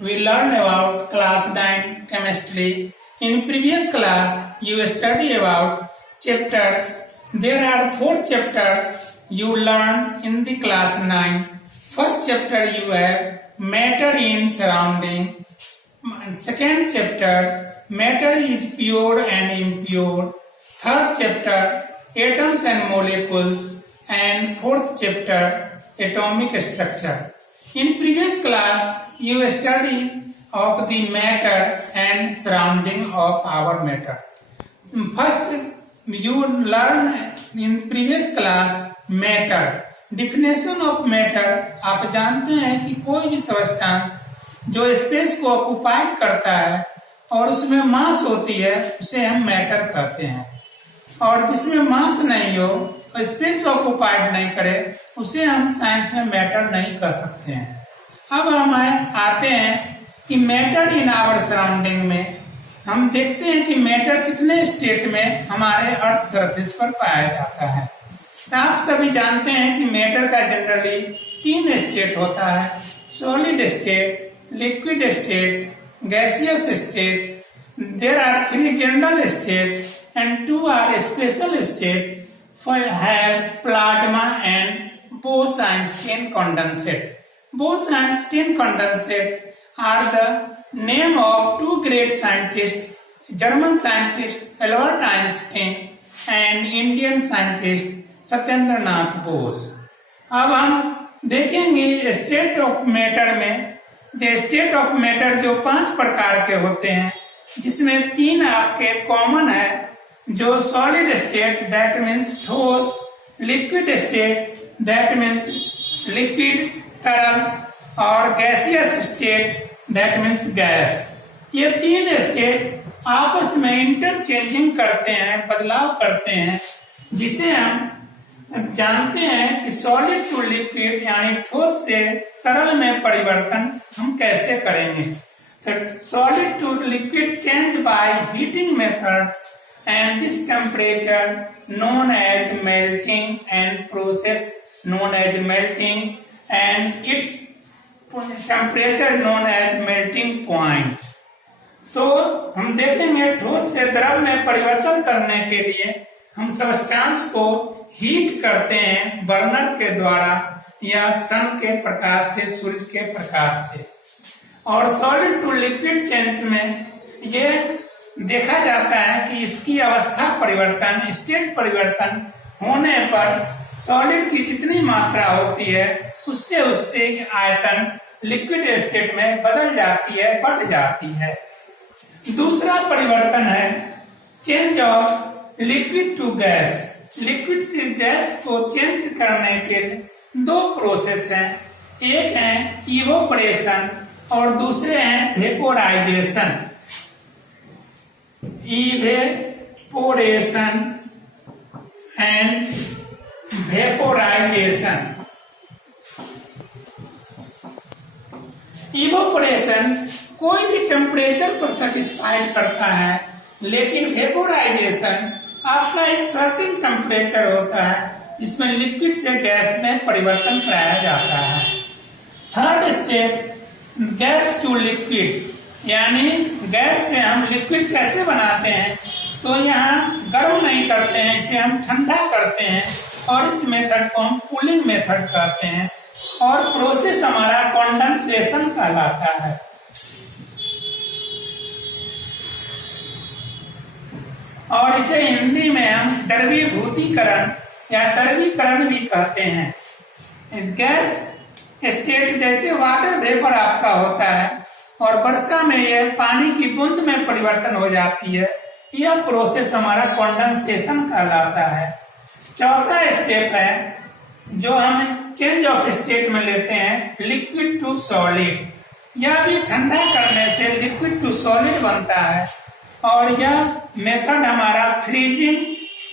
we learned about class 9 chemistry. In previous class, you study about chapters. There are 4 chapters you learned in the class 9. First chapter you have matter in surrounding. Second chapter, matter is pure and impure. Third chapter, atoms and molecules. And fourth chapter, atomic structure. In previous class, you study of the matter and surrounding of our matter. First, you learn in previous class matter. Definition of matter, आप जानते हैं कि कोई भी substance जो space को occupied करता है और उसमें मास होती है उसे हम मैटर कहते हैं, और जिसमें मास नहीं हो, स्पेस ऑक्युपाइड नहीं करे, उसे हम साइंस में मैटर नहीं कह सकते हैं। अब हम आते हैं कि मैटर इन आवर सराउंडिंग में हम देखते हैं कि मैटर कितने स्टेट में हमारे अर्थ सरफेस पर पाया जाता है। तो आप सभी जानते हैं कि मैटर का जनरली 3 स्टेट होता है, solid state, liquid state, gaseous state. There are 3 general state and 2 are special state for have plasma and Bose-Einstein condensate. Bose-Einstein condensate are the name of 2 great scientists, German scientist Albert Einstein and Indian scientist Satyendra Nath Bose. अब हम देखेंगे state of matter में, state of matter जो 5 प्रकार के होते हैं, जिसमें 3 आपके कॉमन है, जो सॉलिड स्टेट दैट मीन्स ठोस, liquid state that means liquid तरल, और gaseous state that means gas. ये 3 स्टेट आपस में इंटरचेंजिंग करते हैं, बदलाव करते हैं, जिसे हम जानते हैं कि सॉलिड टू लिक्विड यानी ठोस से तरल में परिवर्तन हम कैसे करेंगे। तो solid to liquid change by heating methods and this temperature known as melting and process known as melting and its temperature known as melting point। तो हम देखेंगे ठोस से द्रव में परिवर्तन करने के लिए हम सब्सटेंस को हीट करते हैं बर्नर के द्वारा या सन के प्रकाश से, सूरज के प्रकाश से। और सॉलिड टू लिक्विड चेंज में ये देखा जाता है कि इसकी अवस्था परिवर्तन, स्टेट परिवर्तन होने पर सॉलिड की जितनी मात्रा होती है उससे आयतन लिक्विड स्टेट में बदल जाती है, बढ़ जाती है। दूसरा परिवर्तन है change of liquid to gas. Liquid से गैस को चेंज करने के 2 प्रोसेस हैं, एक है इवोपरेशन और दूसरे हैं vaporisation. Evaporation and vaporisation. Evaporation कोई भी टेम्परेचर पर सेटिस्फाइड करता है, लेकिन वेपोराइजेशन आपका एक सर्टेन टेम्परेचर होता है जिसमें लिक्विड से गैस में परिवर्तन कराया जाता है। Third step gas to liquid, यानी गैस से हम लिक्विड कैसे बनाते हैं, तो यहाँ गर्म नहीं करते हैं, इसे हम ठंडा करते हैं और इस मेथड को हम कूलिंग मेथड कहते हैं, और प्रोसेस हमारा कंडेंसेशन कहलाता है। और इसे हिंदी में हम द्रवीभूतीकरण या द्रवीकरण भी कहते हैं। गैस स्टेट जैसे वाटर वेपर आपका होता है और वर्षा में यह पानी की बूंद में परिवर्तन हो जाती है, यह प्रोसेस हमारा कंडेंसेशन कहलाता है। चौथा स्टेप है जो हम चेंज ऑफ स्टेट में लेते हैं, लिक्विड टू सॉलिड। यह भी ठंडा करने से लिक्विड टू सॉलिड बनता है, और यह मेथड हमारा फ्रीजिंग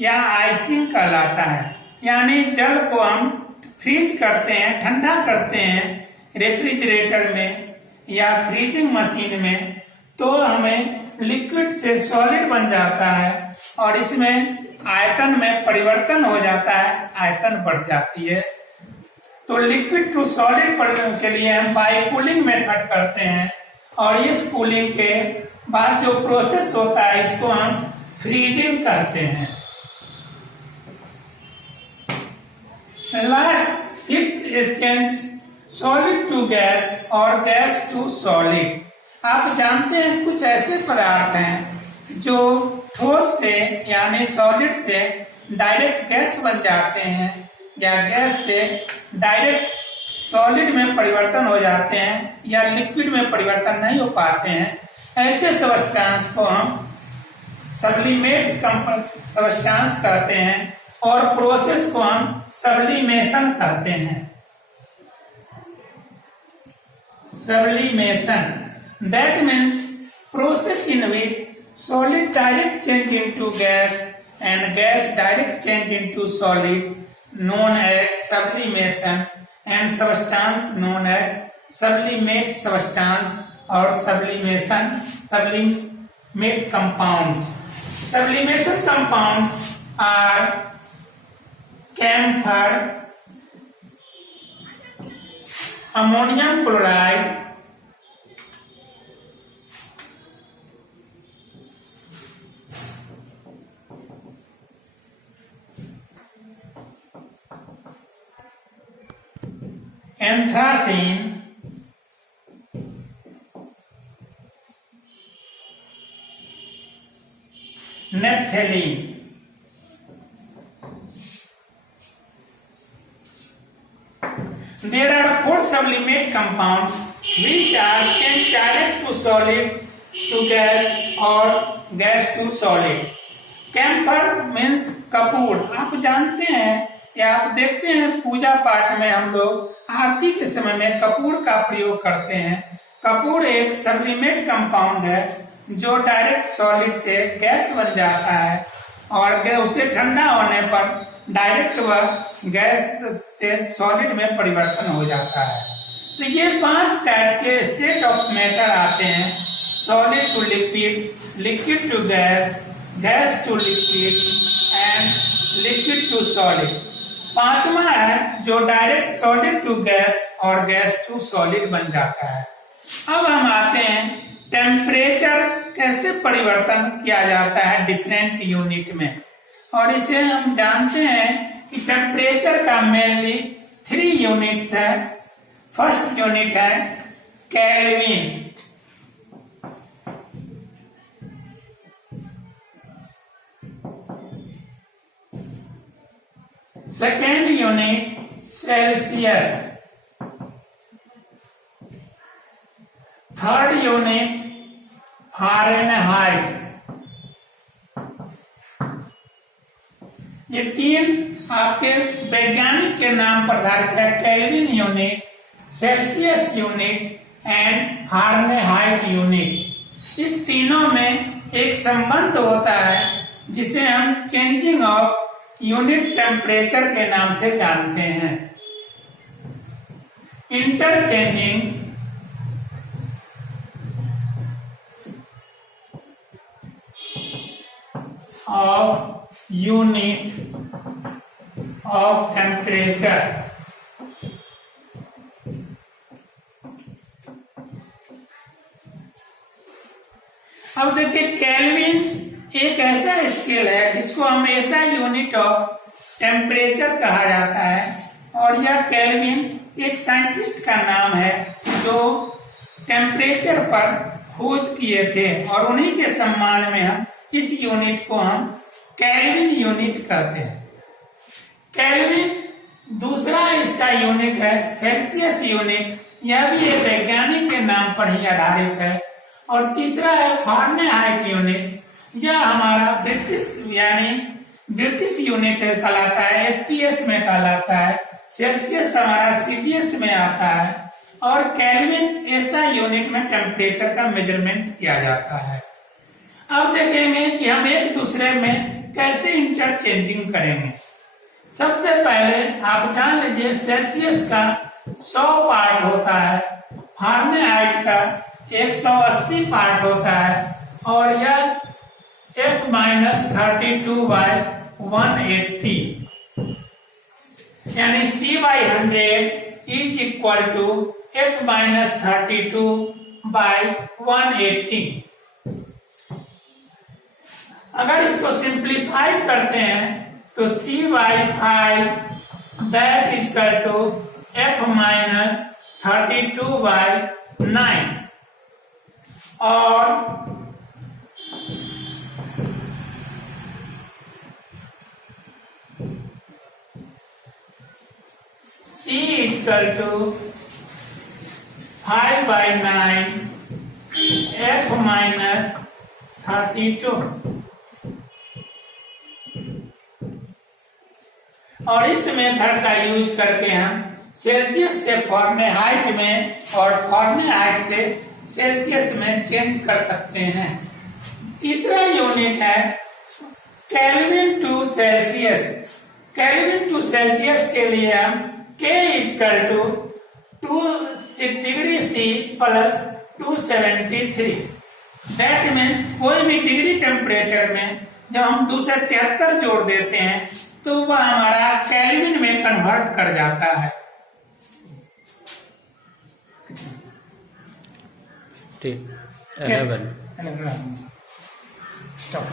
या आइसिंग कहलाता है। यानी जल को हम फ्रीज करते हैं, ठंडा करते हैं रेफ्रिजरेटर में या फ्रीजिंग मशीन में, तो हमें लिक्विड से सॉलिड बन जाता है और इसमें आयतन में परिवर्तन हो जाता है, आयतन बढ़ जाती है। तो लिक्विड टू सॉलिड के लिए हम बाई कूलिंग मेथड करते हैं, और इस कूलिंग के बाद जो प्रोसेस होता है इसको हम फ्रीजिंग कहते हैं। Last fifth change solid to gas और गैस टू सॉलिड। आप जानते हैं कुछ ऐसे पदार्थ हैं जो ठोस से यानी सॉलिड से डायरेक्ट गैस बन जाते हैं या गैस से डायरेक्ट सॉलिड में परिवर्तन हो जाते हैं या लिक्विड में परिवर्तन नहीं हो पाते हैं। ऐसे सबस्टेंस को हम सब्लिमेट सबस्टेंस कहते हैं और प्रोसेस को हम सब्लिमेशन कहते हैं। Sublimation that means process in which solid direct change into gas and gas direct change into solid known as sublimation and substance known as sublimate substance or sublimate compounds. Sublimation compounds are camphor, ammonium chloride, anthracene, naphthalene. There are four sublimate compounds which are changed direct to solid to gas or gas to solid. Camphor means Kapoor. आप जानते हैं या आप देखते हैं पूजा पाठ में हम लोग आरती के समय में कपूर का प्रयोग करते हैं। कपूर एक सब्लिमेट कंपाउंड है जो डायरेक्ट सॉलिड से गैस बन जाता है और उसे ठंडा होने पर डायरेक्ट वह गैस से सॉलिड में परिवर्तन हो जाता है। तो ये 5 टाइप के स्टेट ऑफ मैटर आते हैं, solid to liquid, liquid to gas, gas to liquid and liquid to solid. 5वां है जो डायरेक्ट सॉलिड टू गैस और गैस टू सॉलिड बन जाता है। अब हम आते हैं टेम्परेचर कैसे परिवर्तन किया जाता है डिफरेंट यूनिट में, और इसे हम जानते हैं कि टेम्परेचर का मेनली 3 यूनिट्स है। फर्स्ट यूनिट है kelvin, second unit Celsius, third unit Fahrenheit. ये 3 आपके वैज्ञानिक के नाम पर आधारित है, kelvin unit, Celsius unit and Fahrenheit unit. इस तीनों में एक संबंध होता है जिसे हम चेंजिंग ऑफ यूनिट टेम्परेचर के नाम से जानते हैं। Interchanging of unit of temperature. अब देखिए केल्विन एक ऐसा स्केल है जिसको हमेशा यूनिट ऑफ टेम्परेचर कहा जाता है, और यह केल्विन एक साइंटिस्ट का नाम है जो टेम्परेचर पर खोज किए थे, और उन्हीं के सम्मान में हम इस यूनिट को हम केल्विन यूनिट कहते हैं। केल्विन दूसरा इसका यूनिट है सेल्सियस यूनिट, यह भी एक वैज्ञानिक के नाम पर ही आधारित है। और तीसरा है फ़ारेनहाइट यूनिट, यह हमारा ब्रिटिश यूनिट कहलाता है, FPS में कहलाता है। सेल्सियस हमारा CGS में आता है, और केल्विन ऐसा यूनिट में टेम्परेचर का मेजरमेंट किया जाता है। अब देखेंगे कि हम एक दूसरे में कैसे इंटरचेंजिंग करेंगे। सबसे पहले आप जान लीजिए सेल्सियस का 100 पार्ट होता है, फ़ारेनहाइट का 180 पार्ट होता है, और यह F-32/180 यानी C/100 is equal to F-32 by 180। अगर इसको सिंप्लीफाई करते हैं तो c by 5 that is equal to f minus 32 by 9 और c is equal to 5 by 9 f minus 32। और इस मेथड का यूज करके हम सेल्सियस से फारेनहाइट में और फारेनहाइट से सेल्सियस में चेंज कर सकते हैं। तीसरा यूनिट है Kelvin to Celsius. Kelvin to Celsius के लिए हम K equal to 2 degree C plus 273। That means कोई भी डिग्री टेम्परेचर में जब हम 273 जोड़ देते हैं तो वह हमारा केल्विन में कन्वर्ट कर जाता है। ठीक, 11 स्टॉप।